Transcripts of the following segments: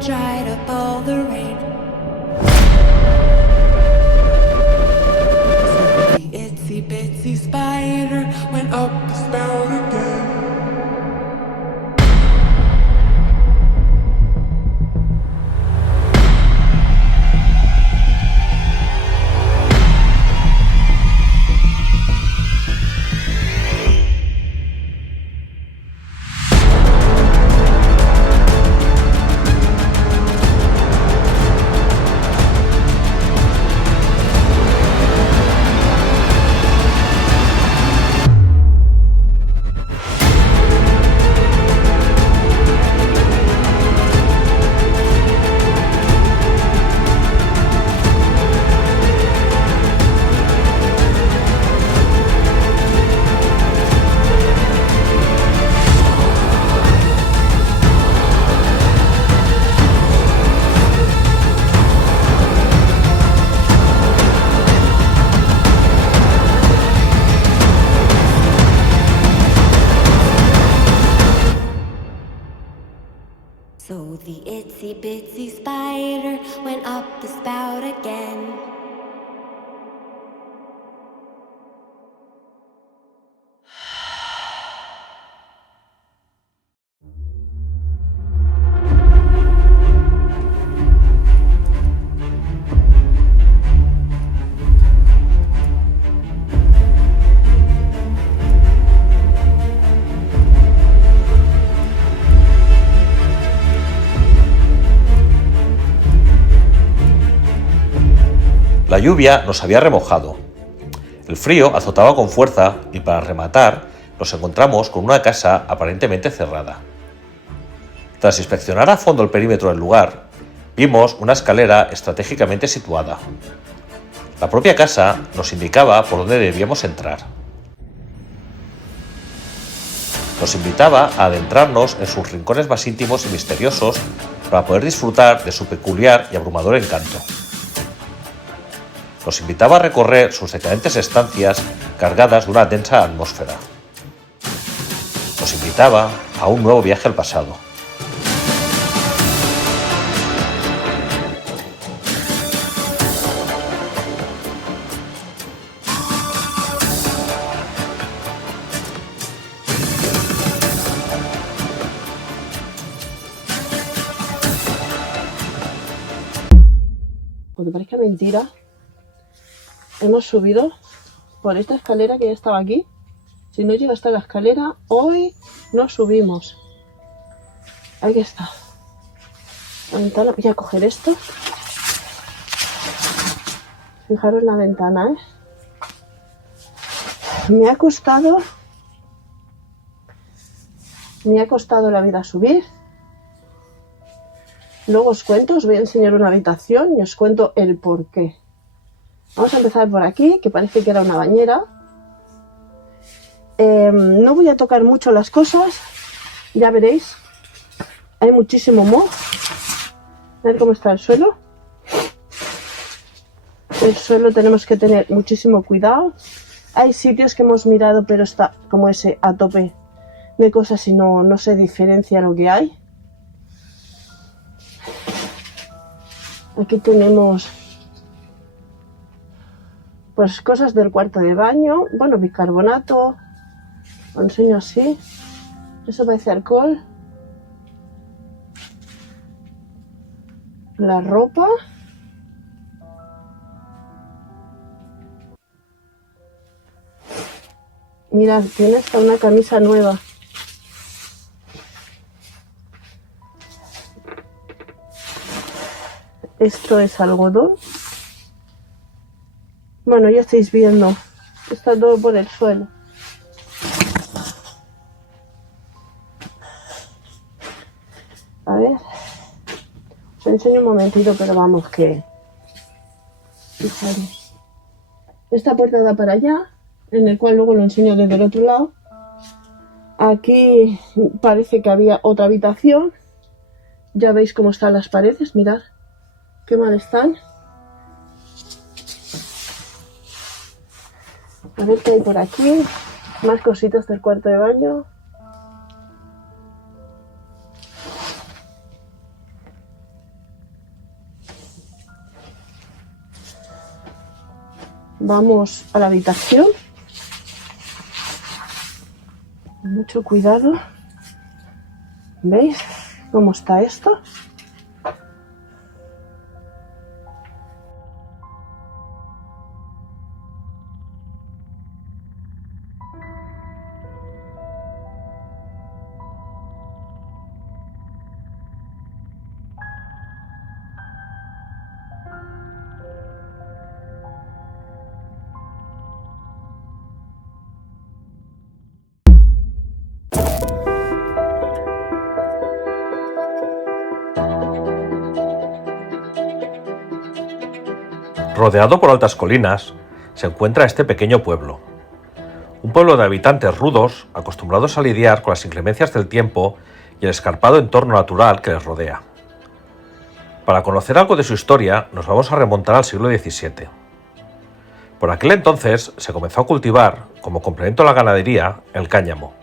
and dried up all the rain. So the itsy bitsy spider went up the spout again. So the itsy bitsy spider went up the spout again. La lluvia nos había remojado. El frío azotaba con fuerza y para rematar nos encontramos con una casa aparentemente cerrada. Tras inspeccionar a fondo el perímetro del lugar, vimos una escalera estratégicamente situada. La propia casa nos indicaba por dónde debíamos entrar. Nos invitaba a adentrarnos en sus rincones más íntimos y misteriosos para poder disfrutar de su peculiar y abrumador encanto. Nos invitaba a recorrer sus decadentes estancias cargadas de una densa atmósfera. Nos invitaba a un nuevo viaje al pasado. Aunque parezca mentira, hemos subido por esta escalera que ya estaba aquí. Si no llega hasta la escalera, hoy no subimos. Aquí está. La ventana, voy a coger esto. Fijaros la ventana, ¿eh? Me ha costado la vida subir. Luego os cuento, os voy a enseñar una habitación y os cuento el porqué. Vamos a empezar por aquí, que parece que era una bañera. No voy a tocar mucho las cosas, ya veréis. Hay muchísimo moho. A ver cómo está el suelo. El suelo tenemos que tener muchísimo cuidado. Hay sitios que hemos mirado, pero está como ese a tope de cosas y no se diferencia lo que hay. Aquí tenemos pues cosas del cuarto de baño, bueno, bicarbonato, lo enseño así, eso parece alcohol, la ropa, mirad, tiene hasta una camisa nueva, esto es algodón. Bueno, ya estáis viendo, está todo por el suelo. A ver, os enseño un momentito, pero vamos que... Fijaros. Esta puerta da para allá, en el cual luego lo enseño desde el otro lado. Aquí parece que había otra habitación. Ya veis cómo están las paredes, mirad qué mal están. A ver qué hay por aquí. Más cositas del cuarto de baño. Vamos a la habitación. Mucho cuidado. ¿Veis cómo está esto? Rodeado por altas colinas, se encuentra este pequeño pueblo. Un pueblo de habitantes rudos, acostumbrados a lidiar con las inclemencias del tiempo y el escarpado entorno natural que les rodea. Para conocer algo de su historia, nos vamos a remontar al siglo XVII. Por aquel entonces se comenzó a cultivar, como complemento a la ganadería, el cáñamo.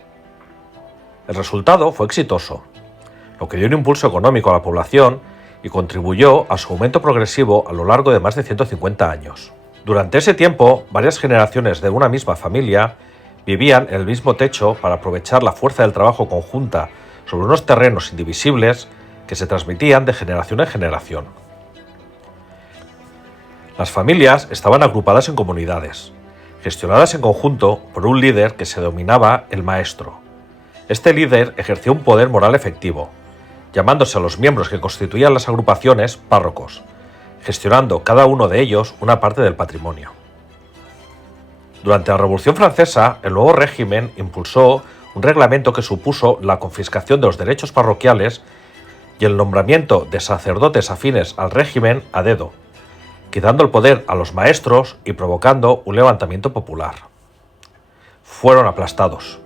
El resultado fue exitoso, lo que dio un impulso económico a la población y contribuyó a su aumento progresivo a lo largo de más de 150 años. Durante ese tiempo, varias generaciones de una misma familia vivían en el mismo techo para aprovechar la fuerza del trabajo conjunta sobre unos terrenos indivisibles que se transmitían de generación en generación. Las familias estaban agrupadas en comunidades, gestionadas en conjunto por un líder que se denominaba el maestro. Este líder ejercía un poder moral efectivo, llamándose a los miembros que constituían las agrupaciones párrocos, gestionando cada uno de ellos una parte del patrimonio. Durante la Revolución Francesa, el nuevo régimen impulsó un reglamento que supuso la confiscación de los derechos parroquiales y el nombramiento de sacerdotes afines al régimen a dedo, quitando el poder a los maestros y provocando un levantamiento popular. Fueron aplastados.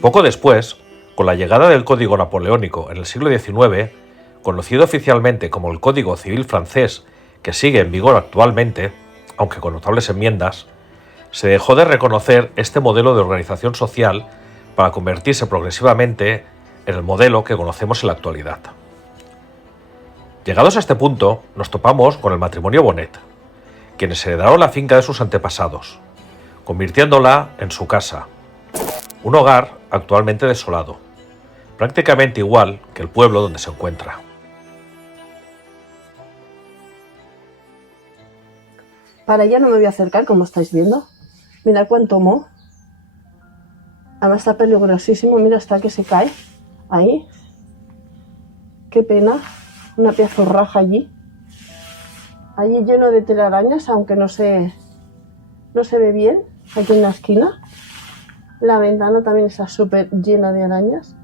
Poco después, con la llegada del Código Napoleónico en el siglo XIX, conocido oficialmente como el Código Civil francés, que sigue en vigor actualmente, aunque con notables enmiendas, se dejó de reconocer este modelo de organización social para convertirse progresivamente en el modelo que conocemos en la actualidad. Llegados a este punto, nos topamos con el matrimonio Bonet, quienes heredaron la finca de sus antepasados, convirtiéndola en su casa, un hogar actualmente desolado, prácticamente igual que el pueblo donde se encuentra. Para allá no me voy a acercar, como estáis viendo. Mirad cuánto moho. Además está peligrosísimo, mira hasta que se cae. Ahí. Qué pena. Una piazorraja allí. Allí lleno de telarañas, aunque no se ve bien. Aquí en la esquina. La ventana también está súper llena de arañas.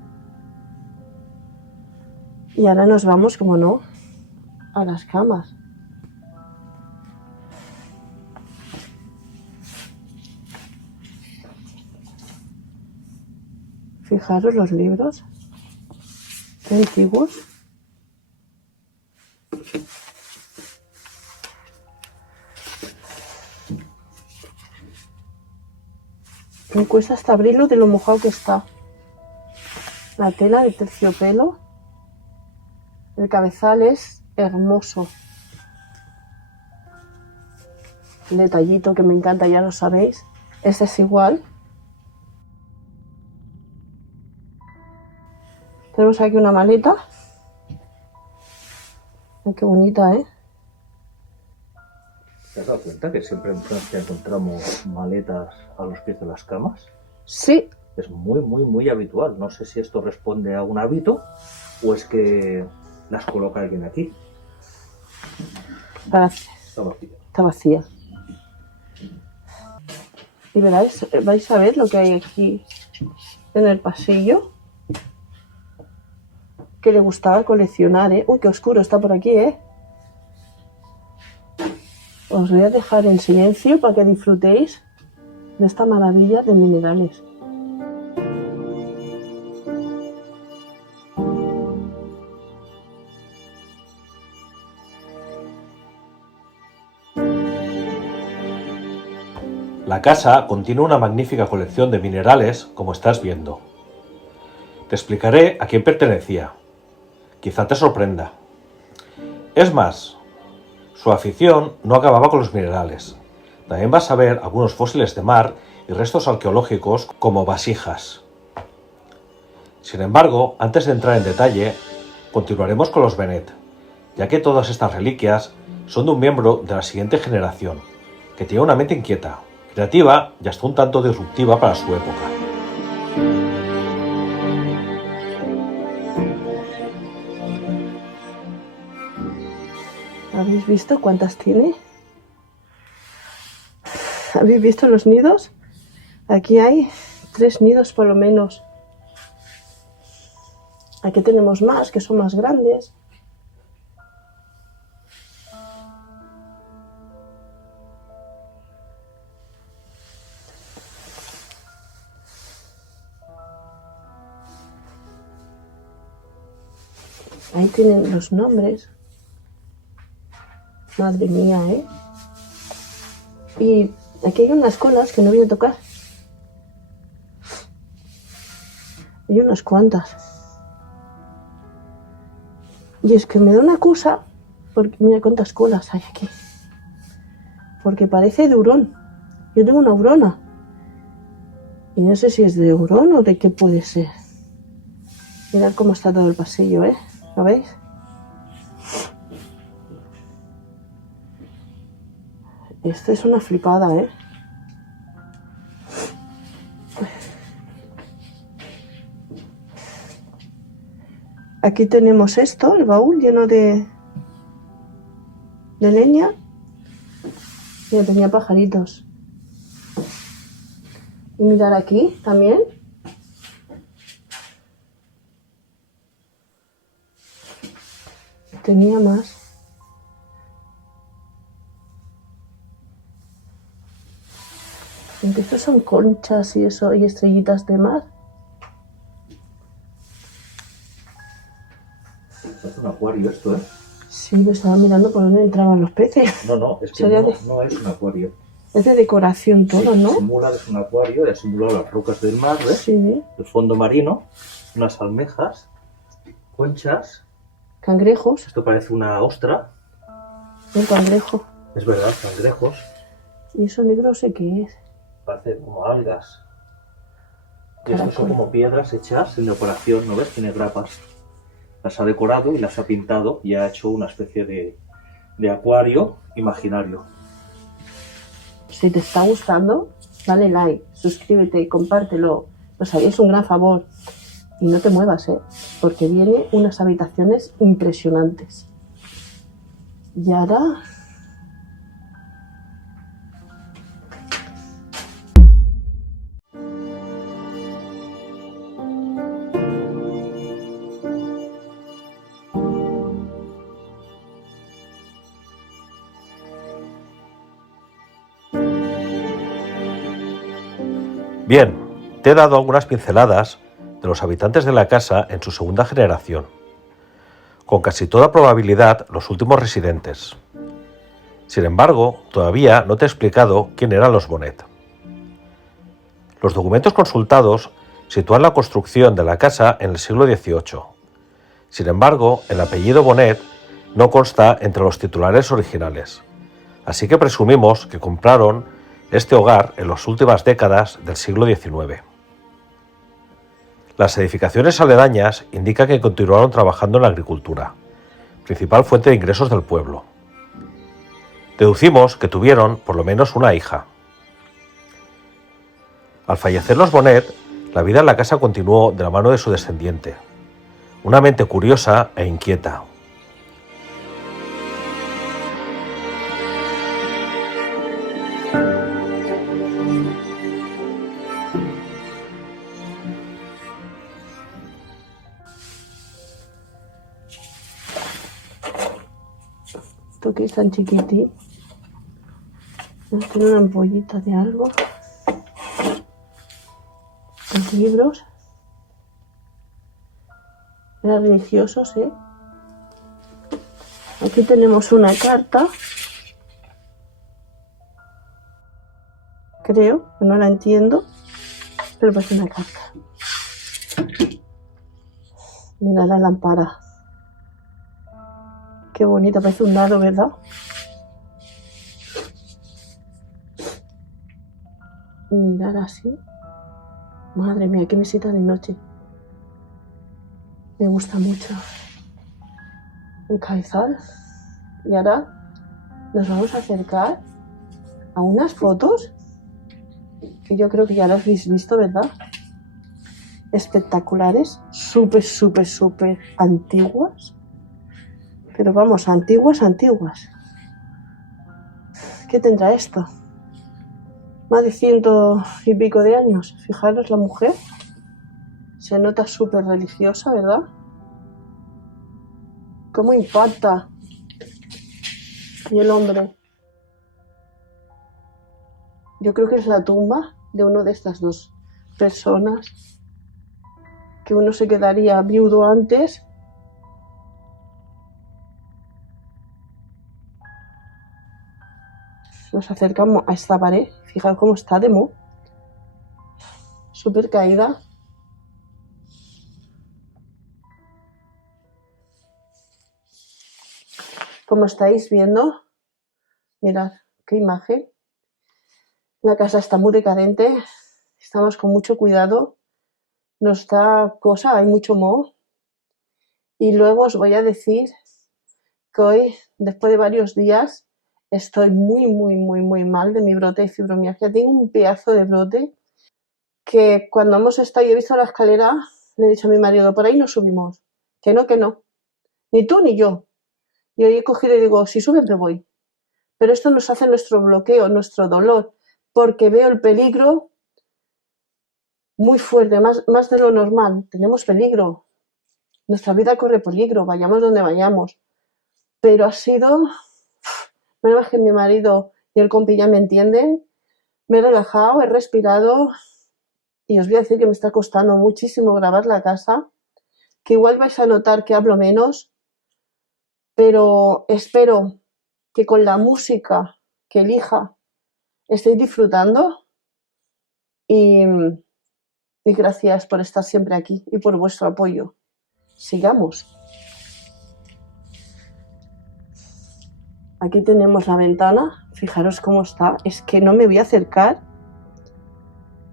Y ahora nos vamos, como no, a las camas. Fijaros los libros antiguos. Me cuesta hasta abrirlo de lo mojado que está. La tela de terciopelo. El cabezal es hermoso. El detallito que me encanta, ya lo sabéis. Este es igual. Tenemos aquí una maleta. Ay, qué bonita, ¿eh? ¿Te has dado cuenta que siempre en Francia encontramos maletas a los pies de las camas? Sí. Es muy habitual. No sé si esto responde a un hábito o es que las coloca alguien aquí. Está vacía. Está vacía. Y vais a ver lo que hay aquí en el pasillo. Que le gustaba coleccionar, ¿eh? Uy, qué oscuro está por aquí, ¿eh? Os voy a dejar en silencio para que disfrutéis de esta maravilla de minerales. La casa contiene una magnífica colección de minerales, como estás viendo. Te explicaré a quién pertenecía. Quizá te sorprenda. Es más, su afición no acababa con los minerales. También vas a ver algunos fósiles de mar y restos arqueológicos como vasijas. Sin embargo, antes de entrar en detalle, continuaremos con los Benet, ya que todas estas reliquias son de un miembro de la siguiente generación, que tiene una mente inquieta, creativa y hasta un tanto disruptiva para su época. ¿Habéis visto cuántas tiene? ¿Habéis visto los nidos? Aquí hay 3 nidos por lo menos. Aquí tenemos más, que son más grandes. Ahí tienen los nombres. Madre mía, ¿eh? Y aquí hay unas colas que no voy a tocar. Hay unas cuantas. Y es que me da una cosa, porque mira cuántas colas hay aquí. Porque parece de hurón. Yo tengo una hurona. Y no sé si es de hurón o de qué puede ser. Mirad cómo está todo el pasillo, ¿eh? ¿Lo veis? Esto es una flipada, ¿eh? Aquí tenemos esto, el baúl lleno de leña. Mira, tenía pajaritos. Y mirad aquí también. Tenía más. Aunque estos son conchas y eso, y estrellitas de mar. Es un acuario esto, ¿eh? Sí, me estaba mirando por dónde entraban los peces. No, es que Sería no, de- no es un acuario. Es de decoración todo, Sí, ¿no? simula que es un acuario, ya simulado las rocas del mar, ¿ves? Sí. El fondo marino, unas almejas, conchas. Cangrejos. Esto parece una ostra, Un cangrejo. es verdad, cangrejos. Y eso negro sé qué es. Parece como algas. Y estos son Caracol. como piedras hechas en decoración, ¿no ves? Tiene grapas. Las ha decorado y las ha pintado y ha hecho una especie de acuario imaginario. Si te está gustando, dale like, suscríbete, compártelo. Nos harías un gran favor. Y no te muevas, ¿eh? Porque vienen unas habitaciones impresionantes. Y ahora... Bien, te he dado algunas pinceladas de los habitantes de la casa en su segunda generación. Con casi toda probabilidad, los últimos residentes. Sin embargo, todavía no te he explicado quién eran los Bonet. Los documentos consultados sitúan la construcción de la casa en el siglo XVIII. Sin embargo, el apellido Bonet no consta entre los titulares originales, así que presumimos que compraron este hogar en las últimas décadas del siglo XIX. Las edificaciones aledañas indican que continuaron trabajando en la agricultura, principal fuente de ingresos del pueblo. Deducimos que tuvieron por lo menos una hija. Al fallecer los Bonet, la vida en la casa continuó de la mano de su descendiente, una mente curiosa e inquieta. Esto que es tan chiquitín. Tiene una ampollita de algo. Los libros. Eran religiosos, ¿eh? Aquí tenemos una carta. Creo, no la entiendo. Pero parece una carta. Mira la lámpara. Qué bonita, parece un dado, ¿verdad? mirar así. Madre mía, qué mesita de noche. Me gusta mucho. El cabezal. Y ahora nos vamos a acercar a unas fotos que yo creo que ya las habéis visto, ¿verdad? Espectaculares, súper antiguas. Pero vamos, antiguas. ¿Qué tendrá esto? Más de 100 y pico de años. Fijaros la mujer. Se nota súper religiosa, ¿verdad? ¿Cómo impacta? Y el hombre. Yo creo que es la tumba de una de estas dos personas. Que uno se quedaría viudo antes. Nos acercamos a esta pared. Fijaos cómo está de mo. Súper caída. Como estáis viendo, mirad qué imagen. La casa está muy decadente. Estamos con mucho cuidado. Nos da cosa, hay mucho moho. Y luego os voy a decir que hoy, después de varios días, estoy muy mal de mi brote de fibromialgia. Tengo un pedazo de brote que cuando hemos estado y he visto la escalera, le he dicho a mi marido, por ahí no subimos. Que no. Ni tú ni yo. Y hoy he cogido y digo, si sube me voy. Pero esto nos hace nuestro bloqueo, nuestro dolor, porque veo el peligro muy fuerte, más de lo normal. Tenemos peligro. Nuestra vida corre peligro, vayamos donde vayamos. Pero ha sido... Menos mal que mi marido y el compi ya me entienden. Me he relajado, he respirado y os voy a decir que me está costando muchísimo grabar la casa, que igual vais a notar que hablo menos, pero espero que con la música que elija estéis disfrutando y gracias por estar siempre aquí y por vuestro apoyo. Sigamos. Aquí tenemos la ventana, fijaros cómo está, es que no me voy a acercar,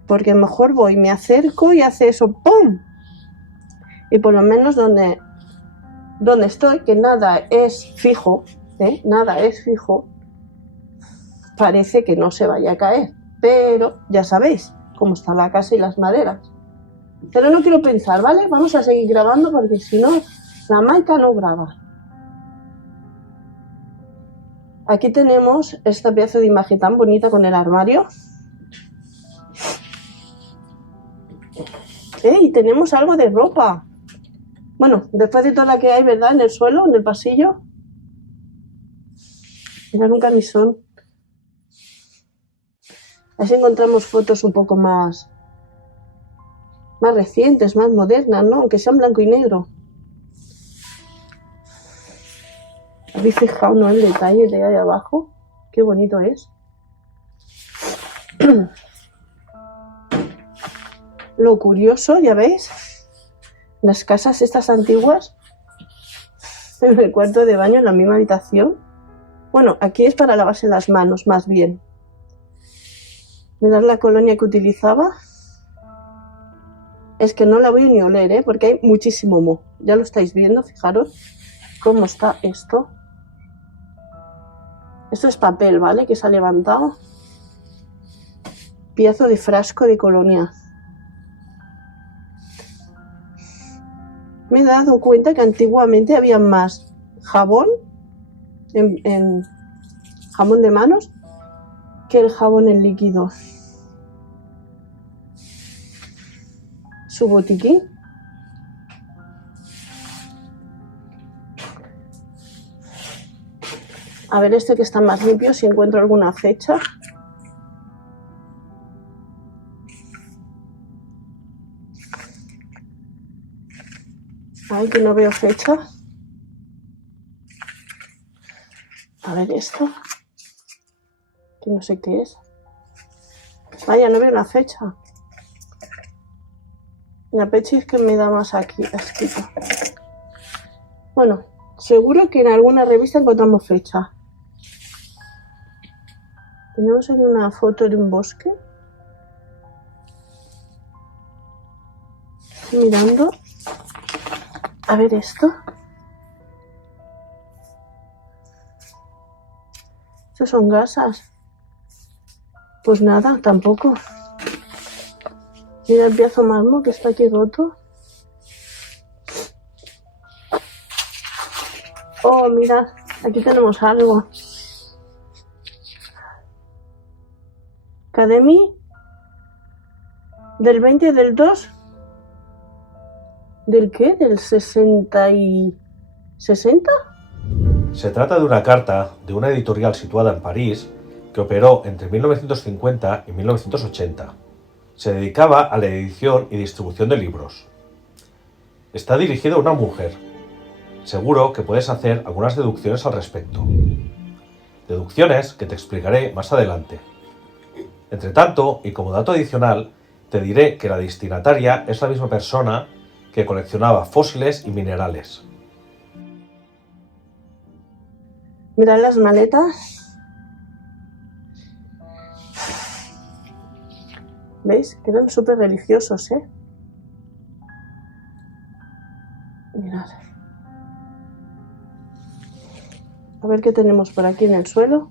porque mejor voy, me acerco y hace eso, ¡pum! Y por lo menos donde estoy, que nada es fijo, nada es fijo, parece que no se vaya a caer, pero ya sabéis cómo está la casa y las maderas. Pero no quiero pensar, ¿vale? Vamos a seguir grabando porque si no, la Maika no graba. Aquí tenemos esta pedazo de imagen tan bonita con el armario. Y tenemos algo de ropa. Bueno, después de toda la que hay, ¿verdad? En el suelo, en el pasillo. Mirad un camisón. Así encontramos fotos un poco más recientes, más modernas, ¿no? Aunque sean blanco y negro. ¿Habéis fijado, no, el detalle de ahí abajo? Qué bonito es. Lo curioso, ya veis, las casas estas antiguas, en el cuarto de baño, en la misma habitación. Bueno, aquí es para lavarse las manos, más bien. Mirad la colonia que utilizaba. Es que no la voy ni a oler, porque hay muchísimo moho. Ya lo estáis viendo, fijaros cómo está esto. Esto es papel, ¿vale? Que se ha levantado. Pedazo de frasco de colonia. Me he dado cuenta que antiguamente había más jabón en jabón de manos que el jabón en líquido. Su botiquín. A ver este que está más limpio, si encuentro alguna fecha. Ay, que no veo fecha. A ver esto. Que no sé qué es. Vaya, no veo una fecha. La fecha es que me da más aquí, escrito. Bueno, seguro que en alguna revista encontramos fecha. Tenemos aquí una foto de un bosque. Estoy mirando. A ver esto. Estos son gasas. Pues nada, tampoco. Mira el piazo mármol que está aquí roto. Oh, mirad, aquí tenemos algo. Academy del 20 del 2. ¿Del qué? ¿Del 60 y 60? Se trata de una carta de una editorial situada en París que operó entre 1950 y 1980. Se dedicaba a la edición y distribución de libros. Está dirigido a una mujer. Seguro que puedes hacer algunas deducciones al respecto. Deducciones que te explicaré más adelante. Entre tanto, y como dato adicional, te diré que la destinataria es la misma persona que coleccionaba fósiles y minerales. Mirad las maletas. ¿Veis? Que eran súper religiosos, ¿eh? Mirad. A ver qué tenemos por aquí en el suelo.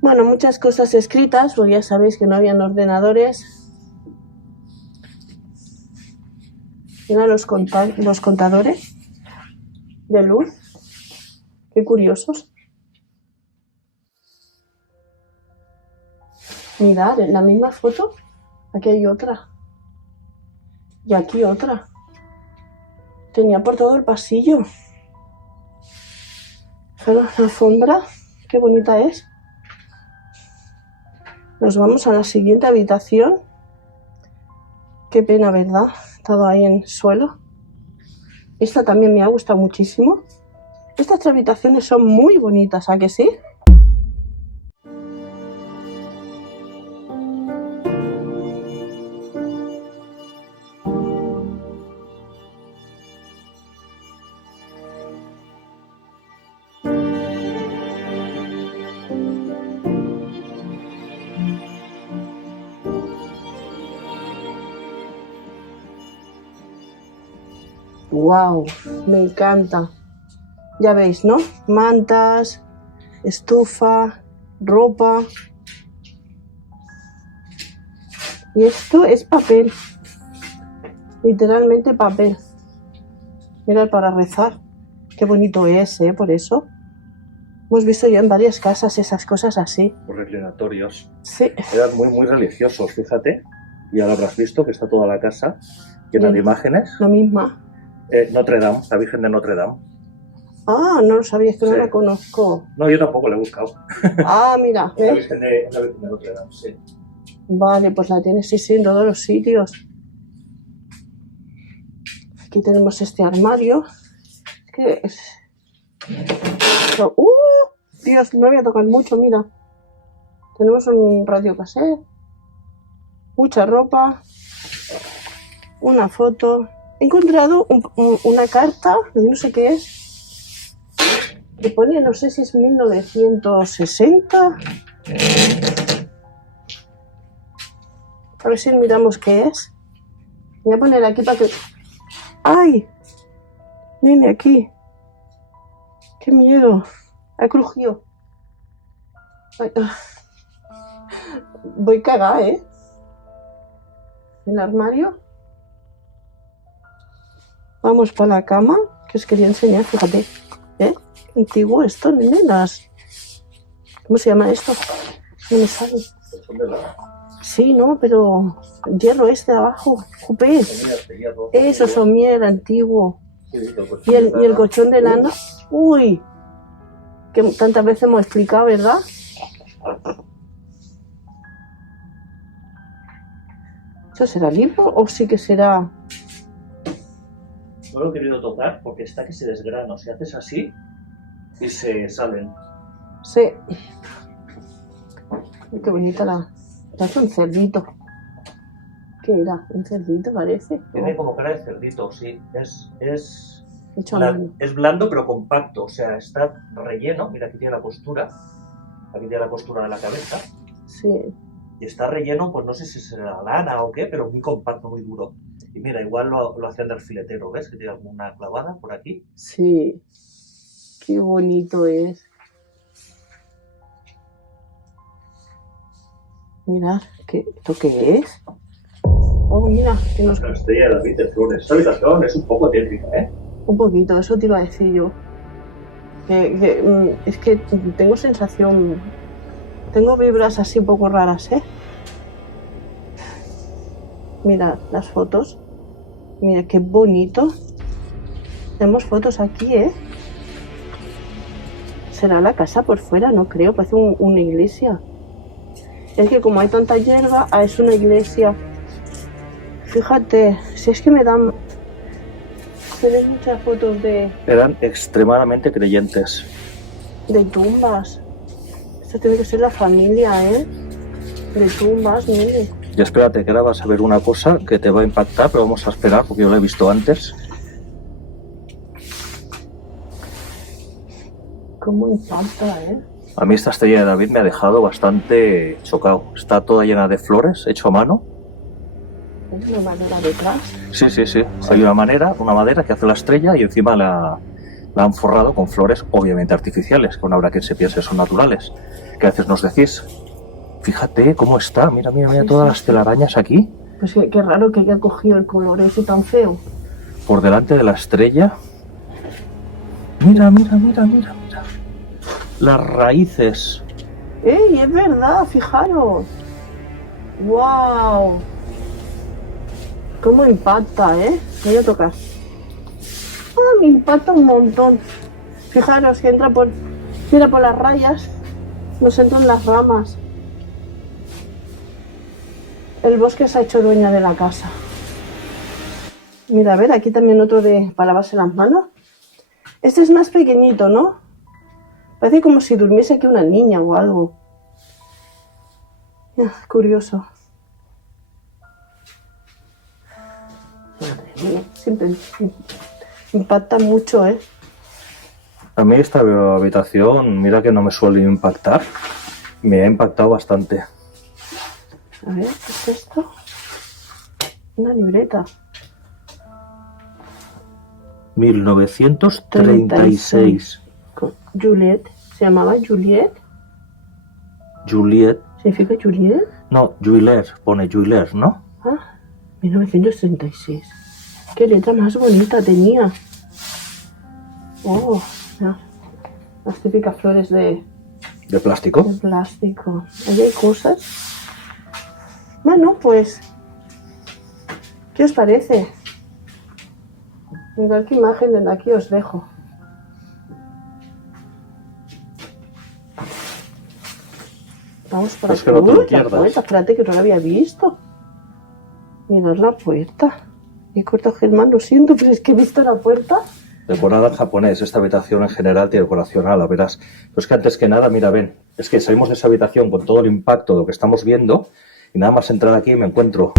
Bueno, muchas cosas escritas, porque ya sabéis que no habían ordenadores. Mirad los contadores de luz. Qué curiosos. Mirad, en la misma foto, aquí hay otra. Y aquí otra. Tenía por todo el pasillo. Pero la alfombra, qué bonita es. Nos vamos a la siguiente habitación. Qué pena, ¿verdad? Todo ahí en el suelo. Esta también me ha gustado muchísimo. Estas tres habitaciones son muy bonitas, ¿a que sí? ¡Wow! Me encanta. Ya veis, ¿no? Mantas, estufa, ropa. Y esto es papel. Literalmente papel. Mirad, para rezar. Qué bonito es, ¿eh? Por eso. Hemos visto ya en varias casas esas cosas así. Los reclinatorios. Sí. Eran muy religiosos, fíjate. Y ahora habrás visto que está toda la casa llena de imágenes. La misma. Notre Dame, la Virgen de Notre Dame. Ah, no lo sabía, es que no Sí. la conozco. No, yo tampoco la he buscado. Ah, mira, La ¿ves? Virgen de Notre Dame, sí. Vale, pues la tienes sí, en todos los sitios. Aquí tenemos este armario. ¿Qué es? Dios, no voy a tocar mucho, mira. Tenemos un radio cassette. Mucha ropa. Una foto. He encontrado una carta, no sé qué es. Que pone, no sé si es 1960. A ver si miramos qué es. Voy a poner aquí para que... ¡Ay! Nene, aquí. ¡Qué miedo! Ha crujido. Ay, voy cagada, ¿eh? El armario. Vamos para la cama, que os quería enseñar, fíjate. ¿Eh? Qué antiguo esto, nenas. ¿Cómo se llama esto? No me sale. Sí, no, pero el hierro este de abajo, jupé. Eso, somier antiguo. Y el colchón de lana. Uy, que tantas veces hemos explicado, ¿verdad? ¿Eso será libro o sí que será...? No lo he querido tocar porque está que se desgrana. Si haces así y se salen. Sí. Ay, qué bonita la... Parece un cerdito. ¿Qué era? ¿Un cerdito parece? Tiene como cara de cerdito, sí. Es Hecho a mano. es blando pero compacto. O sea, está relleno. Mira, aquí tiene la costura. Aquí tiene la costura de la cabeza. Sí. Y está relleno, pues no sé si será lana o qué, pero muy compacto, muy duro. Y mira, igual lo hacían de alfiletero, ¿ves? Que tiene alguna clavada por aquí. Sí. Qué bonito es. Mirad, ¿esto qué es? Oh, mira, que nos... La estrella de David de flores. Esta habitación es un poco tétrica, ¿eh? Un poquito, eso te iba a decir yo. Es que tengo sensación... Tengo vibras así un poco raras, ¿eh? Mirad las fotos. Mira qué bonito. Tenemos fotos aquí, ¿eh? ¿Será la casa por fuera? No creo, parece una iglesia. Es que como hay tanta hierba, es una iglesia. Fíjate, si es que me dan... Tenéis muchas fotos de Eran extremadamente creyentes. tumbas. Esto tiene que ser la familia, ¿eh? De tumbas, mire. Y espérate, que ahora vas a ver una cosa que te va a impactar, pero vamos a esperar porque yo lo he visto antes. ¿Cómo impacta, eh? A mí esta estrella de David me ha dejado bastante chocado. Está toda llena de flores, hecho a mano. ¿Es una madera detrás? Sí, sí, sí. Hay una madera que hace la estrella y encima la han forrado con flores obviamente artificiales, que no habrá quien se piense son naturales. Que a veces nos decís, fíjate cómo está, mira, mira, mira Sí, todas sí, las sí. telarañas aquí, Pues qué raro que haya cogido el color ese tan feo. por delante de la estrella. Mira, mira, mira, mira, mira. Las raíces. ¡Ey, es verdad! Fijaros. ¡Wow! ¿Cómo impacta, eh? Voy a tocar. ¡Ah, me impacta un montón! Fijaros que entra por... Mira, por las rayas. Nos entran las ramas. El bosque se ha hecho dueña de la casa. Mira, a ver, aquí también otro para lavarse las manos. Este es más pequeñito, ¿no? Parece como si durmiese aquí una niña o algo. Curioso. Madre mía, siempre impacta mucho, ¿eh? A mí esta habitación, mira que no me suele impactar, me ha impactado bastante. A ver, ¿qué es esto? Una libreta. 1936. Con Juliet. ¿Se llamaba Juliet? Juliet. ¿Significa Juliet? No, Juiler, pone Juiler, ¿no? Ah, 1936. Qué letra más bonita tenía. Oh, mira, las típicas flores de De plástico. plástico. Ahí hay cosas. Bueno, pues, ¿qué os parece? Mirad qué imagen desde aquí os dejo. Vamos por Es aquí. que no te lo La pierdas. puerta, espérate que no la había visto. Mirad la puerta. He cortado, Germán, lo siento, pero es que he visto la puerta. Decorada en japonés. Esta habitación en general tiene decoración ala, verás. Pero es que antes que nada, mira, ven. Es que salimos de esa habitación con todo el impacto de lo que estamos viendo y nada más entrar aquí me encuentro